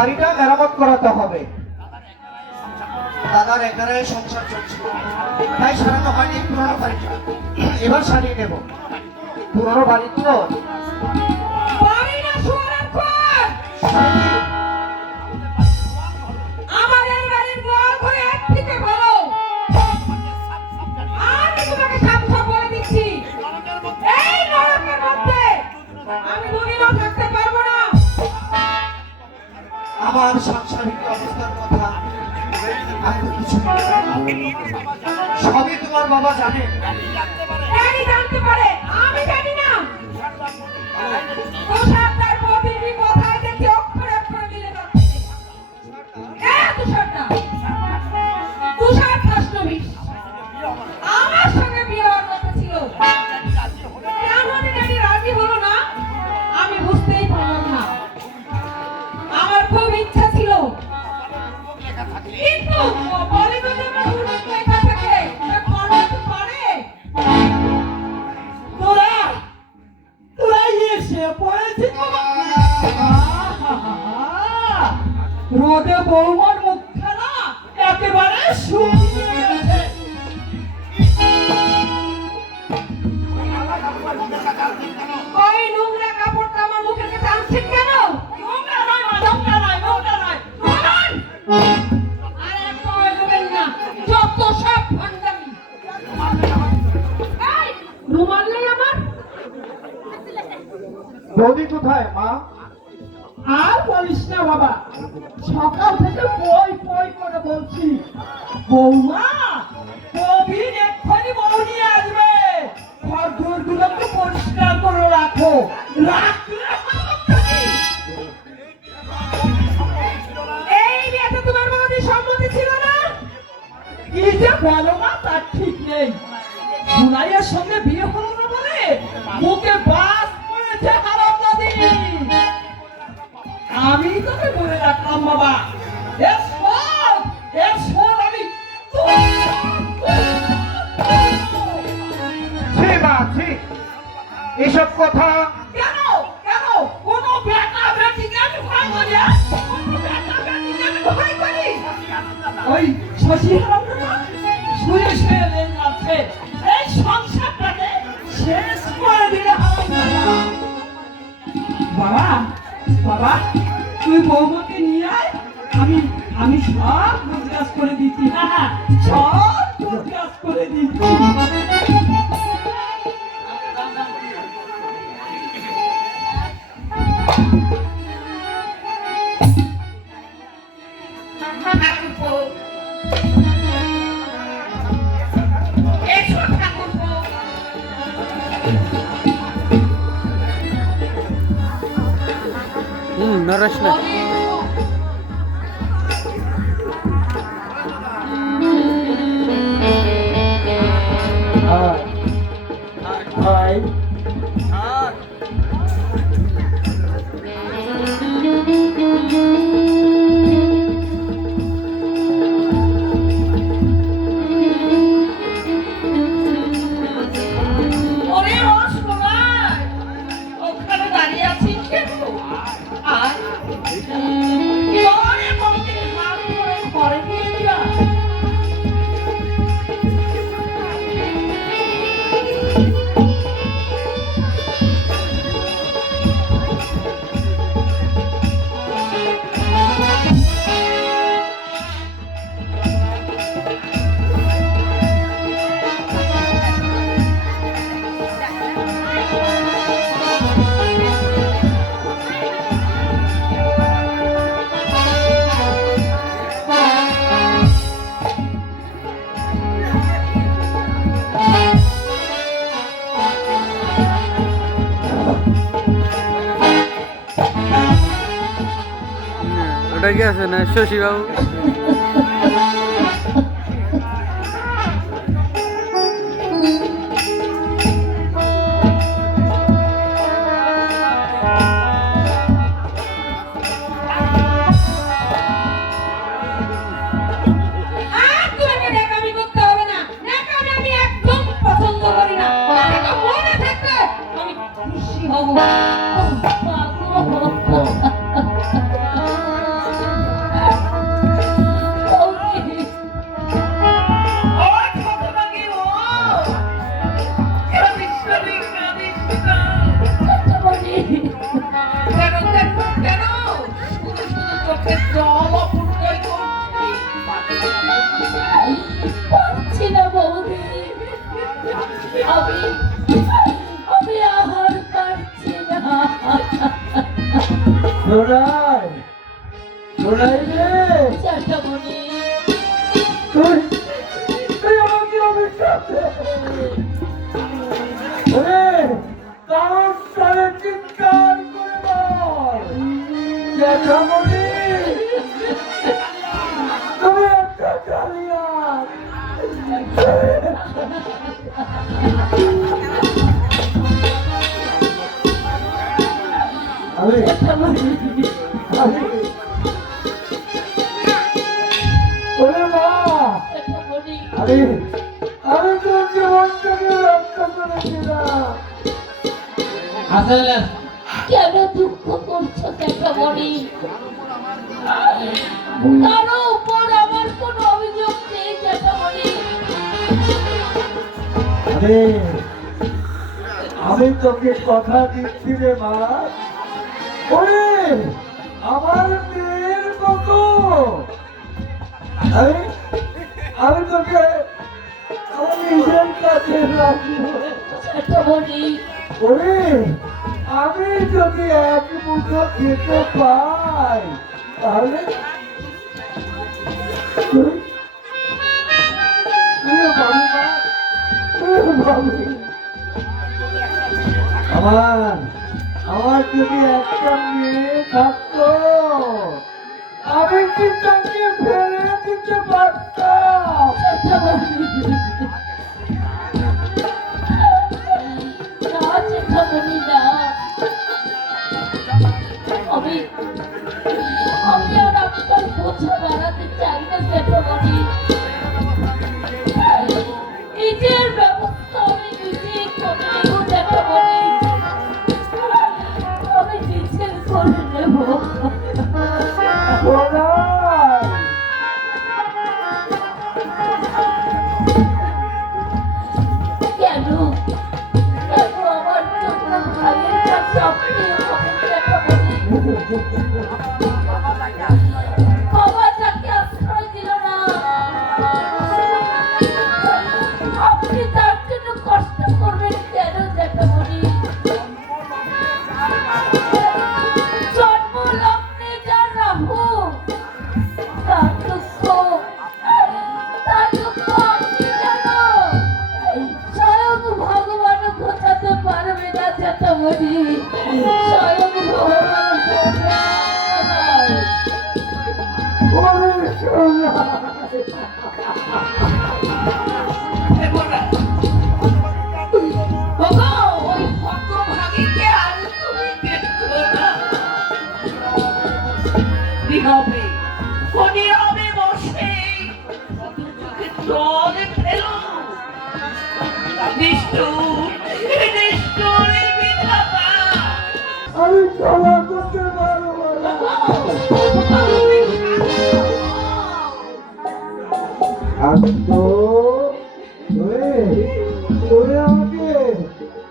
বাড়িটা মেরামত করাতে হবে। দাদার এখানে সংসার চলছিল, তাই সারানো হয়নি পুরনো বাড়িটা। এবার সারিয়ে নেব। পুরনো বাড়ি তো আমার এই বাড়ির গোয়াল ঘরে এক থেকে ভালো। আমি তোমাকে সাবধান বলে দিচ্ছি, এই নরকের মধ্যে আমি দুদিনও থাকতে পারবো না। আমার সাংসারিক অবস্থার কথা আমি তো কিছু সবই তোমার বাবা জানে। ড্যাডি জানতে পারে, আমি জানি না। তুষার তার প্রতিটি কথায় দেখি অক্ষরে অক্ষরে মিলে যাচ্ছে। তুষারটা তুষার ফাসনবিশ আমার সঙ্গে বিয়ে হওয়ার কথা ছিল, কেন ড্যাডি রাজি হলো না আমি বুঝতেই পারলাম না। আমার খুব ইচ্ছা ছিল, কিন্তু বলিউডে মানুষ লেখা থাকে তা করতে পারে। তোরা তোরা এসে পড়েছিস রোদে বৌমার মুখখানা একেবারে শুকিয়ে গেছে। ওই নোংরা কাপড়টা আমার মুখের কাছে আনছেন কেন? নোংরা নয় মা, নোংরা নয়, নোংরা নয়, রোমান! আর একটু এগোবেন না, যত সব ভান্ডামি। এই, রুমাল নেই আমার? বৌদি কোথায় মা? আর বলিস না বাবা, সকাল থেকে পই পই করে বলছি, বৌমা প্রবীণ এক্ষুনি বউ নিয়ে আসবে, ঘর দুয়ারগুলোকে পরিষ্কার করে রাখো। রাখলে এই বিয়েতে তোমার বৌদির সম্মতি ছিল না? কি যে বলো মা তার ঠিক নেই। সুনাইয়ের সঙ্গে বিয়ে হলো না বলে মুখে বাস পড়েছে হারামজাদি। আমি তোকে বলে রাখলাম বাবা, আমি এসব কথা কেন কেন কোন বেটা বেটিকে আমি ভয় করি? কোন বেটা বেটিকে আমি ভয় করি? ওই শশী হারামজাদা শুয়ে শুয়ে লেন আছে, এই সংসারটাকে শেষ করে দিলে হারামজাদা। বাবা বাবা তুই বৌমাকে নিয়ে আয়, আমি আমি সব গুজরাজ করে দিচ্ছি। হ্যাঁ সব গুজরাজ করে দিচ্ছি। নরেশ না ভাই ওখানে দাঁড়িয়ে আছিস কেন? আর ঘরে নিয়ে যা। ওটা কি আছে না শশী বাবু? আমি আমি আহার পাচ্ছি না। সোনাই সোনাই রে জ্যাঠামণি, তুই তুই আমাকে অভিশাপ দে। ওরে কারণ তারে চিৎকার করে বল, জ্যাঠামণি তুমি একটা জালিয়াত। আমি জ্যাঠামণি, ওরে মা জ্যাঠামণি, আমি আমি তোর জীবনটাকে রক্ষা করেছিলাম। আসলে কেন দুঃখ করছো জ্যাঠামণি? কারো উপর আমার কোনো অভিযোগ নেই জ্যাঠামণি। আরে আমি তোকে কথা দিচ্ছি রে মা, ওরে আমার মেয়ের মতো আমি আমি তোকে আমার নিজের কাছে রাখবো। জ্যাঠামণি, ওরে আমি যদি এক মুঠো খেতে পাই তাহলে তুই- তুইও পাবি মা, তুইও পাবি। আমার আমার যদি একটা মেয়ে থাকতো আমি কি তাকে ফেলে দিতে পারতাম? জ্যাঠামণি, না জ্যাঠামণি না। আমি আমি আর আপনার বোঝা বাড়াতে চাই না জ্যাঠামণি। নিজের ব্যবস্থা আমি নিজেই করে নেব জ্যাঠামণি। আমি নিজের করে নেব। সোনাই, কেন কেন আমার জন্য ভাইয়ের কাছে আপনি হবেন জ্যাঠামণি? বাবা তাকে আশ্রয় দিল না, আপনি তার জন্য কষ্ট করবেন কেন জ্যাঠামণি? জন্ম লগ্নে যা রাহু, তার দুঃখ আপনি জানো। স্বয়ং ভগবান ঘটাতে পারবে না জ্যাঠামণি, স্বয়ং ভগবান ঘটাতে পারবে না। ওরে সোনাই। বাবা, ওই হতভাগীকে আর তুমি দেখো না। নীরবে, ও নীরবে বসে চোখে জল ফেলো। নিষ্ঠুর, নিষ্ঠুর এই বিধাতা। আমি ক্ষমা করতে পারবো না। শান্ত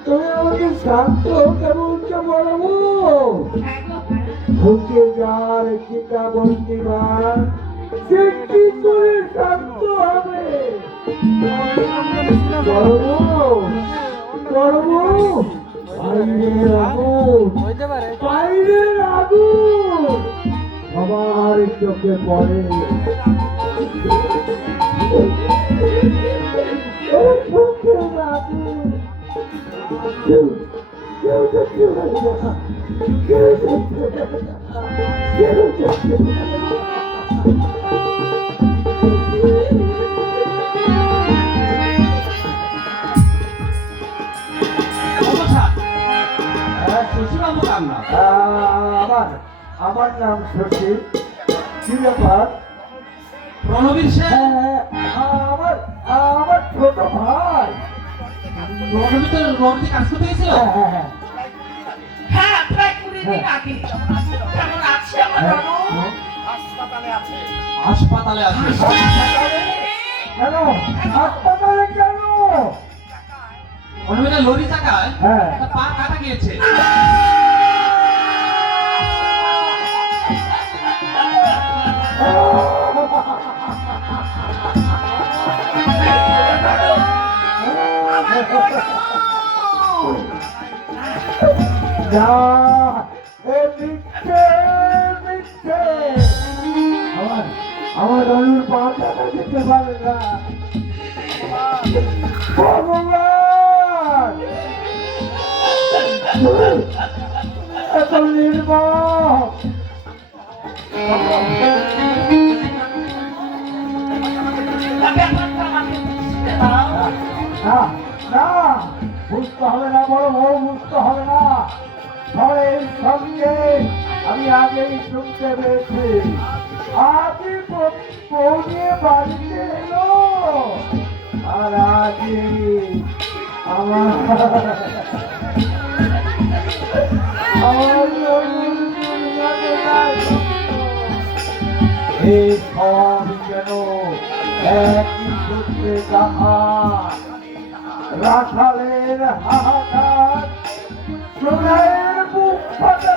তুমি আমাকে শান্ত হতে বলছো বলবো? ভুকে যার চিতা বন্দিবার সে কি করে শান্ত হবে? করবো বাইরের আগুন, হইতে পারে। বাইরের আগুন সবার চোখে পড়ে। চোখের আগুন কেউ দেখতে পারে না, কেউ দেখতে পারে না, কেউ দেখতে পারে না। আমার নাম শশী। কি ব্যাপার? প্রণবীর আমার আমার ছোট ভাই। প্রণবী তো রোগী কাজ করতে গেছিল। হ্যাঁ প্রায় 20 দিন আগে। কেমন আছে আমার বাবু? হাসপাতালে আছে। কেন হাসপাতালে কেন? প্রণবীটা লরি চাকায় হ্যাঁ। তার পা কাটা গিয়েছে। আমার যা এ মিথ্যে মিথ্যে আমার অনুর পাটা দিতে পারে না ভগবান এত নির্মম না না বুঝতে হবে না বড় বউ বুঝতে হবে না ঘরের সঙ্গে আমি আগেই শুনতে পেরেছি আজই পৌঁছে বাড়িতে এলো আর আজই আমার এই সব যেন একই সূত্রে দেখা রাখালের হাহাকার সোনার বুক ফাটা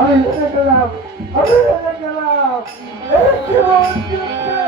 আমি হেরে গেলাম আমি হেরে গেলাম এই জীবন যুদ্ধে